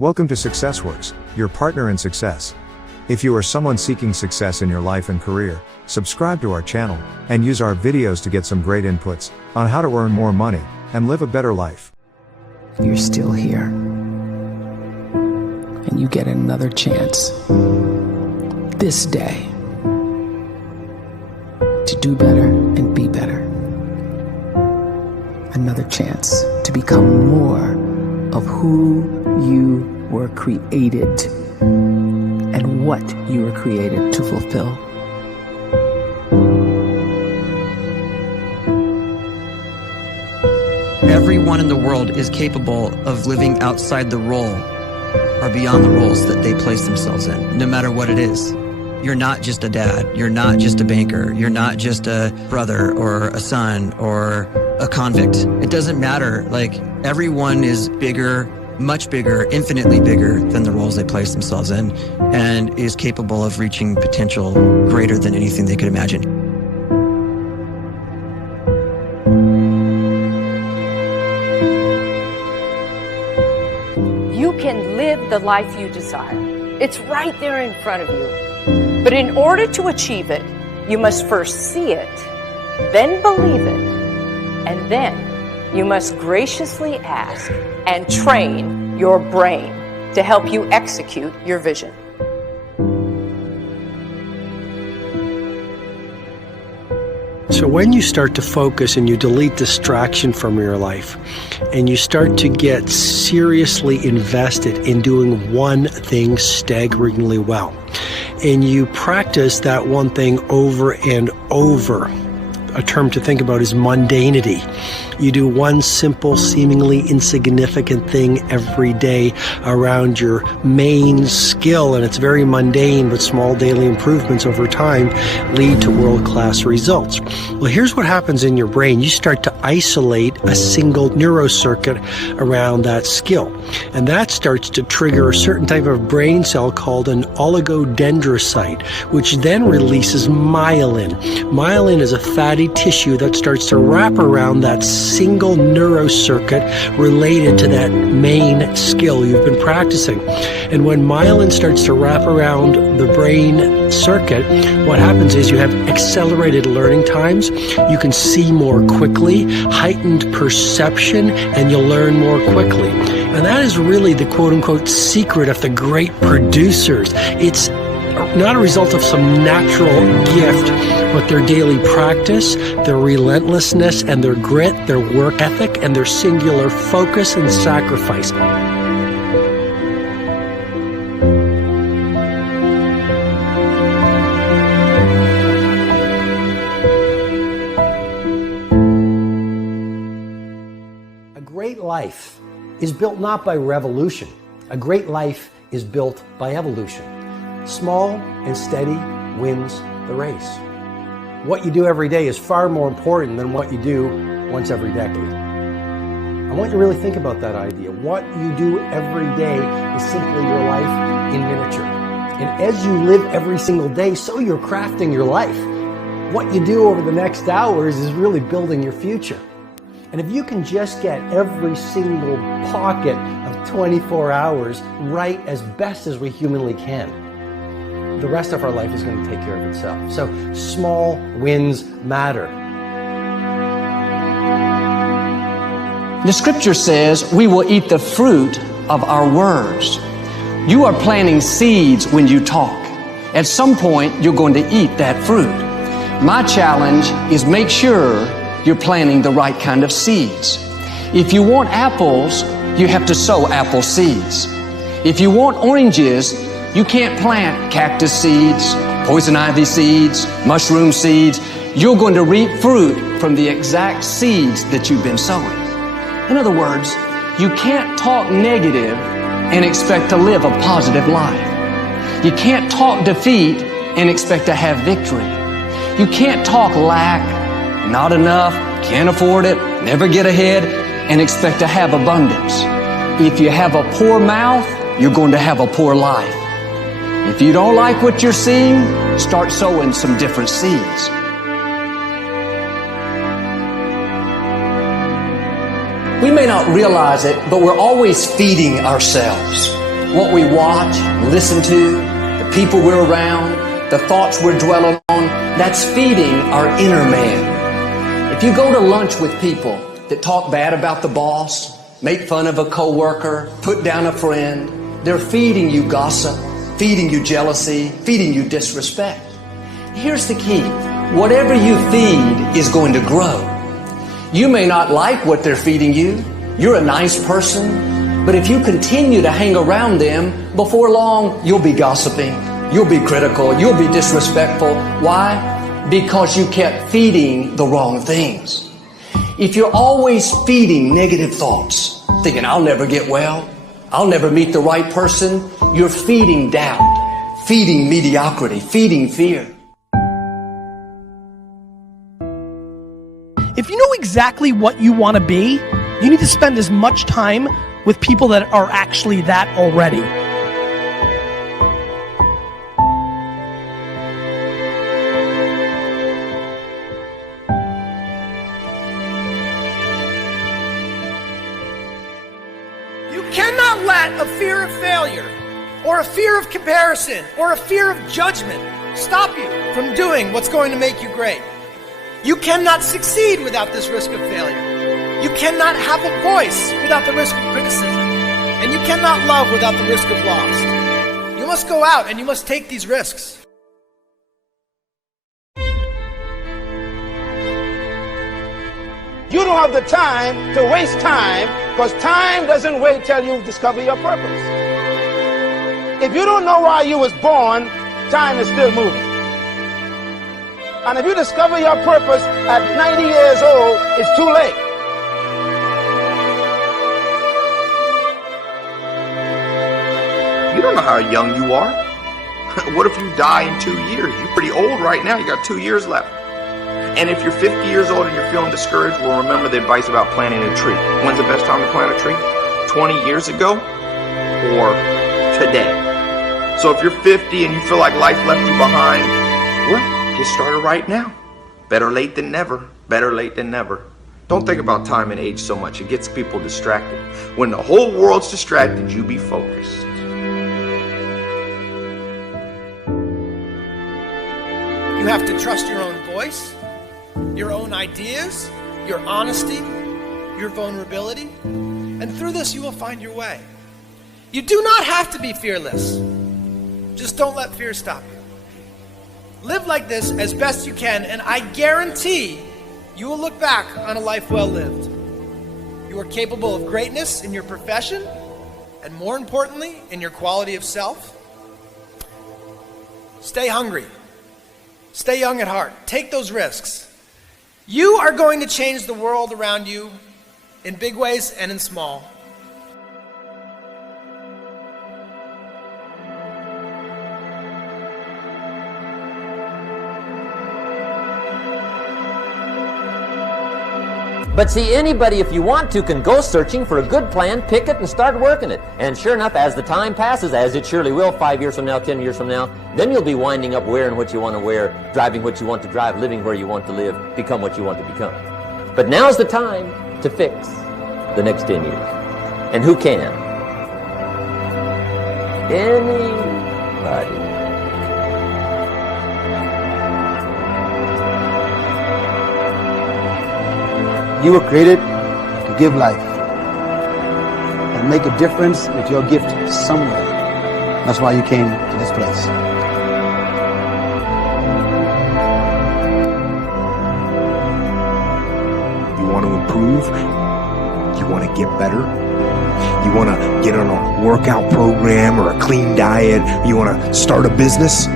Welcome to Successwrks, your partner in success. If you are someone seeking success in your life and career, subscribe to our channel, and use our videos to get some great inputs on how to earn more money and live a better life. You're still here, and you get another chance this day to do better and be better. Another chance to become more of who you were created and what you were created to fulfill. Everyone in the world is capable of living outside the role or beyond the roles that they place themselves in, no matter what it is. You're not just a dad, you're not just a banker, you're not just a brother or a son or a convict. It doesn't matter. Like, everyone is bigger, much bigger, infinitely bigger than the roles they place themselves in, and is capable of reaching potential greater than anything they could imagine. You can live the life you desire. It's right there in front of you. But in order to achieve it, you must first see it, then believe it, and then you must graciously ask and train your brain to help you execute your vision. So when you start to focus and you delete distraction from your life, and you start to get seriously invested in doing one thing staggeringly well, and you practice that one thing over and over, a term to think about is mundanity. You do one simple, seemingly insignificant thing every day around your main skill, and it's very mundane, but small daily improvements over time lead to world-class results. Well, here's what happens in your brain. You start to isolate a single neurocircuit around that skill, and that starts to trigger a certain type of brain cell called an oligodendrocyte, which then releases myelin. Myelin is a fatty tissue that starts to wrap around that single neurocircuit related to that main skill you've been practicing. And when myelin starts to wrap around the brain circuit, what happens is you have accelerated learning times, you can see more quickly, heightened perception, and you'll learn more quickly. And that is really the quote-unquote secret of the great producers. It's not a result of some natural gift, but their daily practice, their relentlessness and their grit, their work ethic, and their singular focus and sacrifice. A great life is built not by revolution. A great life is built by evolution. Small and steady wins the race. What you do every day is far more important than what you do once every decade. I want you to really think about that idea. What you do every day is simply your life in miniature. And as you live every single day, so you're crafting your life. What you do over the next hours is really building your future. And if you can just get every single pocket of 24 hours right as best as we humanly can, the rest of our life is going to take care of itself. So small wins matter. The scripture says we will eat the fruit of our words. You are planting seeds when you talk. At some point, you're going to eat that fruit. My challenge is make sure you're planting the right kind of seeds. If you want apples, you have to sow apple seeds. If you want oranges, you can't plant cactus seeds, poison ivy seeds, mushroom seeds. You're going to reap fruit from the exact seeds that you've been sowing. In other words, you can't talk negative and expect to live a positive life. You can't talk defeat and expect to have victory. You can't talk lack, not enough, can't afford it, never get ahead, and expect to have abundance. If you have a poor mouth, you're going to have a poor life. If you don't like what you're seeing, start sowing some different seeds. We may not realize it, but we're always feeding ourselves. what we watch, listen to, the people we're around, the thoughts we're dwelling on, that's feeding our inner man. If you go to lunch with people that talk bad about the boss, make fun of a coworker, put down a friend, they're feeding you gossip, feeding you jealousy, feeding you disrespect. Here's the key. Whatever you feed is going to grow. You may not like what they're feeding you. You're a nice person. But if you continue to hang around them, before long, you'll be gossiping. You'll be critical. You'll be disrespectful. Why? Because you kept feeding the wrong things. If you're always feeding negative thoughts, thinking, I'll never get well, I'll never meet the right person, you're feeding doubt, feeding mediocrity, feeding fear. If you know exactly what you want to be, you need to spend as much time with people that are actually that already. You cannot let a fear of failure, or a fear of comparison, or a fear of judgment stop you from doing what's going to make you great. You cannot succeed without this risk of failure. You cannot have a voice without the risk of criticism. And you cannot love without the risk of loss. You must go out and you must take these risks. You don't have the time to waste time, because time doesn't wait till you discover your purpose. If you don't know why you was born, time is still moving. And if you discover your purpose at 90 years old, it's too late. You don't know how young you are. What if you die in 2 years? You're pretty old right now. You got 2 years left. And if you're 50 years old and you're feeling discouraged, well, remember the advice about planting a tree. When's the best time to plant a tree? 20 years ago or today? So if you're 50 and you feel like life left you behind, well, get started right now. Better late than never. Better late than never. Don't think about time and age so much. It gets people distracted. When the whole world's distracted, you be focused. You have to trust your own voice, your own ideas, your honesty, your vulnerability. And through this, you will find your way. You do not have to be fearless. Just don't let fear stop you. Live like this as best you can, and I guarantee you will look back on a life well lived. You are capable of greatness in your profession, and more importantly, in your quality of self. Stay hungry. Stay young at heart. Take those risks. You are going to change the world around you in big ways and in small. But see, anybody, if you want to, can go searching for a good plan, pick it, and start working it. And sure enough, as the time passes, as it surely will 5 years from now, 10 years from now, then you'll be winding up wearing what you want to wear, driving what you want to drive, living where you want to live, become what you want to become. But now's the time to fix the next 10 years. And who can? Anybody. You were created to give life and make a difference with your gift somewhere. That's why you came to this place. You want to improve? You want to get better? You want to get on a workout program or a clean diet? You want to start a business?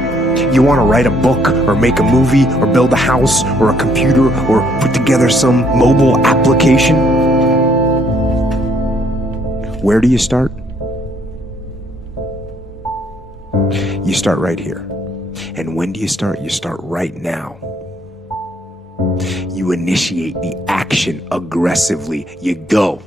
You want to write a book or make a movie or build a house or a computer or put together some mobile application? Where do you start? You start right here. And when do you start? You start right now. You initiate the action aggressively. You go.